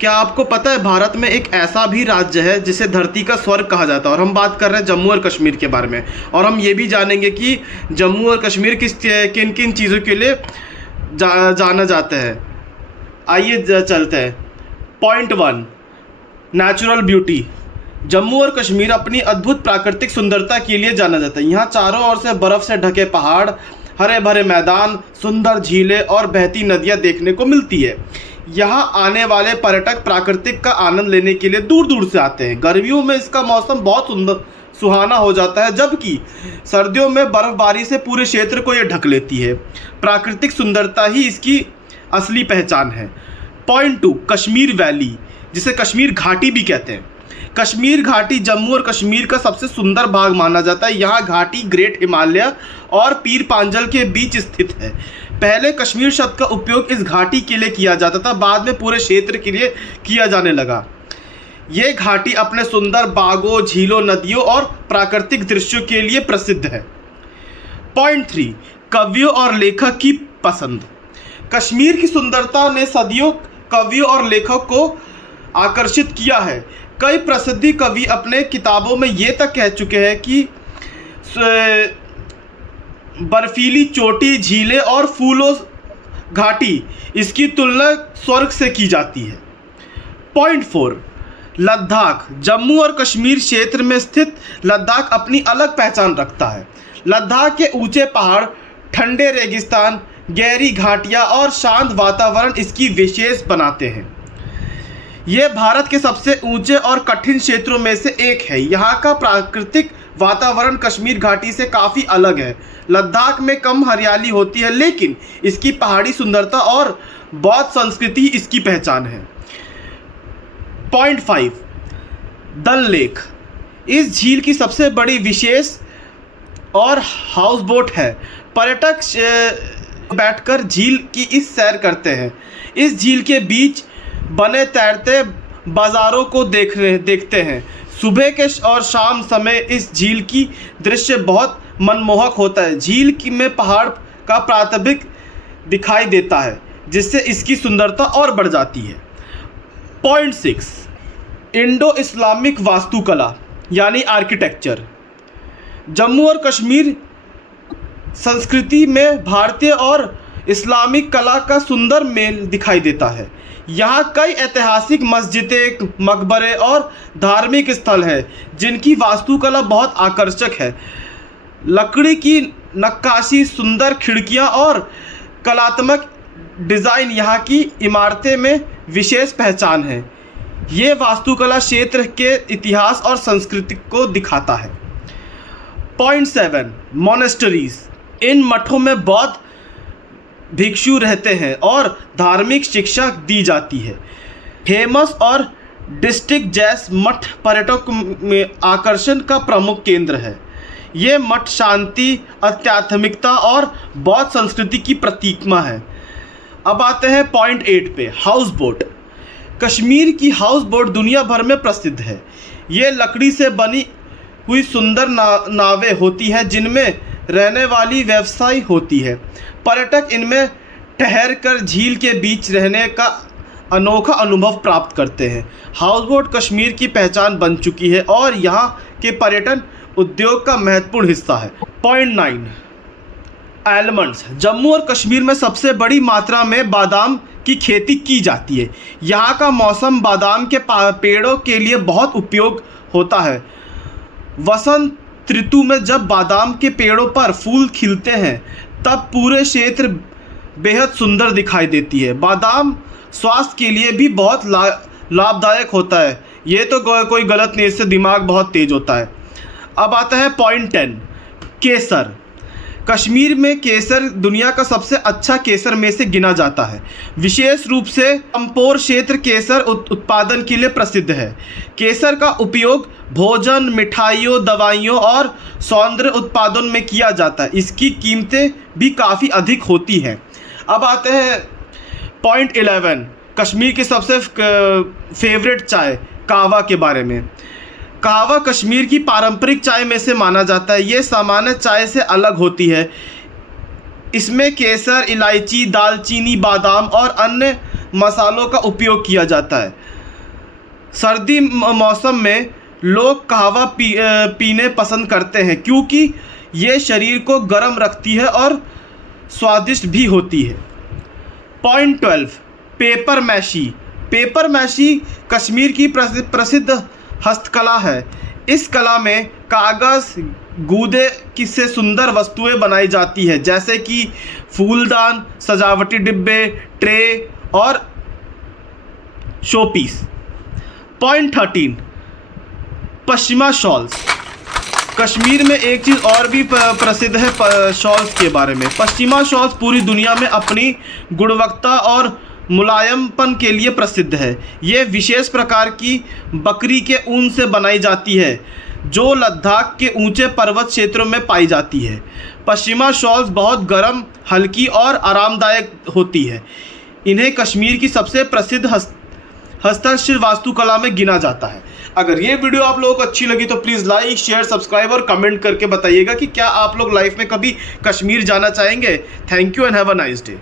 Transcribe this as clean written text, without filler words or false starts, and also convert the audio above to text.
क्या आपको पता है भारत में एक ऐसा भी राज्य है जिसे धरती का स्वर्ग कहा जाता है, और हम बात कर रहे हैं जम्मू और कश्मीर के बारे में। और हम ये भी जानेंगे कि जम्मू और कश्मीर किन किन चीज़ों के लिए जाना जाता है। आइए चलते हैं। Point 1, natural beauty. जम्मू और कश्मीर अपनी अद्भुत प्राकृतिक सुंदरता के लिए जाना जाता है। यहाँ चारों ओर से बर्फ़ से ढके पहाड़, हरे भरे मैदान, सुंदर झीलें और बहती नदियाँ देखने को मिलती है। यहाँ आने वाले पर्यटक प्राकृतिक का आनंद लेने के लिए दूर दूर से आते हैं। गर्मियों में इसका मौसम बहुत सुहाना हो जाता है, जबकि सर्दियों में बर्फबारी से पूरे क्षेत्र को ये ढक लेती है। प्राकृतिक सुंदरता ही इसकी असली पहचान है। पॉइंट 2, कश्मीर वैली, जिसे कश्मीर घाटी भी कहते हैं। कश्मीर घाटी जम्मू और कश्मीर का सबसे सुंदर भाग माना जाता है। यहाँ घाटी ग्रेट हिमालय और पीर पांजल के बीच स्थित है। पहले कश्मीर शब्द का उपयोग इस घाटी के लिए किया जाता था, बाद में पूरे क्षेत्र के लिए किया जाने लगा। ये घाटी अपने सुंदर बागों, झीलों, नदियों और प्राकृतिक दृश्यों के लिए प्रसिद्ध है। पॉइंट 3, कवियों और लेखक की पसंद। कश्मीर की सुंदरता ने सदियों कवियों और लेखकों को आकर्षित किया है। कई प्रसिद्ध कवि अपने किताबों में ये तक कह चुके हैं कि बर्फीली चोटी, झीलें और फूलों घाटी इसकी तुलना स्वर्ग से की जाती है। पॉइंट 4, लद्दाख। जम्मू और कश्मीर क्षेत्र में स्थित लद्दाख अपनी अलग पहचान रखता है। लद्दाख के ऊंचे पहाड़, ठंडे रेगिस्तान, गहरी घाटियाँ और शांत वातावरण इसकी विशेष बनाते हैं। ये भारत के सबसे ऊंचे और कठिन क्षेत्रों में से एक है। यहाँ का प्राकृतिक वातावरण कश्मीर घाटी से काफ़ी अलग है। लद्दाख में कम हरियाली होती है, लेकिन इसकी पहाड़ी सुंदरता और बौद्ध संस्कृति इसकी पहचान है। पॉइंट 5, डल लेक। इस झील की सबसे बड़ी विशेष और हाउस बोट है। पर्यटक बैठकर झील की इस सैर करते हैं। इस झील के बीच बने तैरते बाज़ारों को देखते हैं। सुबह के और शाम समय इस झील की दृश्य बहुत मनमोहक होता है। झील में पहाड़ का प्रतिबिंब दिखाई देता है, जिससे इसकी सुंदरता और बढ़ जाती है। पॉइंट 6, इंडो इस्लामिक वास्तुकला यानी आर्किटेक्चर। जम्मू और कश्मीर संस्कृति में भारतीय और इस्लामिक कला का सुंदर मेल दिखाई देता है। यहाँ कई ऐतिहासिक मस्जिदें, मकबरे और धार्मिक स्थल हैं, जिनकी वास्तुकला बहुत आकर्षक है। लकड़ी की नक्काशी, सुंदर खिड़कियाँ और कलात्मक डिज़ाइन यहाँ की इमारतें में विशेष पहचान है। ये वास्तुकला क्षेत्र के इतिहास और संस्कृति को दिखाता है। पॉइंट 7, मोनेस्टरीज। इन मठों में बौद्ध भिक्षु रहते हैं और धार्मिक शिक्षा दी जाती है। हेमस और डिस्ट्रिक्ट जैस मठ पर्यटकों में आकर्षण का प्रमुख केंद्र है। ये मठ शांति, आध्यात्मिकता और बौद्ध संस्कृति की प्रतीकमा है। अब आते हैं पॉइंट 8 पे, हाउस बोट। कश्मीर की हाउस बोट दुनिया भर में प्रसिद्ध है। ये लकड़ी से बनी हुई सुंदर नावें होती हैं, जिनमें रहने वाली व्यवसाय होती है। पर्यटक इनमें ठहरकर झील के बीच रहने का अनोखा अनुभव प्राप्त करते हैं। हाउस बोट कश्मीर की पहचान बन चुकी है और यहाँ के पर्यटन उद्योग का महत्वपूर्ण हिस्सा है। Point 9, almonds. जम्मू और कश्मीर में सबसे बड़ी मात्रा में बादाम की खेती की जाती है। यहाँ का मौसम बादाम के पेड़ों के लिए बहुत उपयोग होता है। वसंत ऋतु में जब बादाम के पेड़ों पर फूल खिलते हैं, तब पूरे क्षेत्र बेहद सुंदर दिखाई देती है। बादाम स्वास्थ्य के लिए भी बहुत लाभदायक होता है। ये तो कोई गलत नहीं, इससे दिमाग बहुत तेज होता है। अब आता है पॉइंट 10, केसर। कश्मीर में केसर दुनिया का सबसे अच्छा केसर में से गिना जाता है। विशेष रूप से पंपोर क्षेत्र केसर उत्पादन के लिए प्रसिद्ध है। केसर का उपयोग भोजन, मिठाइयों, दवाइयों और सौंदर्य उत्पादन में किया जाता है। इसकी कीमतें भी काफ़ी अधिक होती हैं। अब आते हैं पॉइंट 11, कश्मीर की सबसे फेवरेट चाय कहवा के बारे में। कहवा कश्मीर की पारंपरिक चाय में से माना जाता है। ये सामान्य चाय से अलग होती है। इसमें केसर, इलायची, दालचीनी, बादाम और अन्य मसालों का उपयोग किया जाता है। सर्दी मौसम में लोग कहवा पीने पसंद करते हैं क्योंकि ये शरीर को गर्म रखती है और स्वादिष्ट भी होती है। Point 12, paper meshy. Paper meshy Kashmir की प्रसिद्ध हस्तकला है। इस कला में कागज़ गूदे से सुंदर वस्तुएं बनाई जाती है, जैसे कि फूलदान, सजावटी डिब्बे, ट्रे और showpiece. Point 13, pashmina shawls. Kashmir में एक चीज़ और भी प्रसिद्ध है शॉल्स के बारे में। पश्चिमा शॉल्स पूरी दुनिया में अपनी गुणवत्ता और मुलायमपन के लिए प्रसिद्ध है। ये विशेष प्रकार की बकरी के ऊन से बनाई जाती है जो लद्दाख के ऊंचे पर्वत क्षेत्रों में पाई जाती है। पश्चिमा शॉल्स बहुत गर्म, हल्की और आरामदायक होती है। इन्हें कश्मीर की सबसे प्रसिद्ध हस्तशिल्प वास्तुकला में गिना जाता है। अगर ये वीडियो आप लोगों को अच्छी लगी तो प्लीज़ लाइक, शेयर, सब्सक्राइब और कमेंट करके बताइएगा कि क्या आप लोग लाइफ में कभी कश्मीर जाना चाहेंगे। Thank you and have a nice day.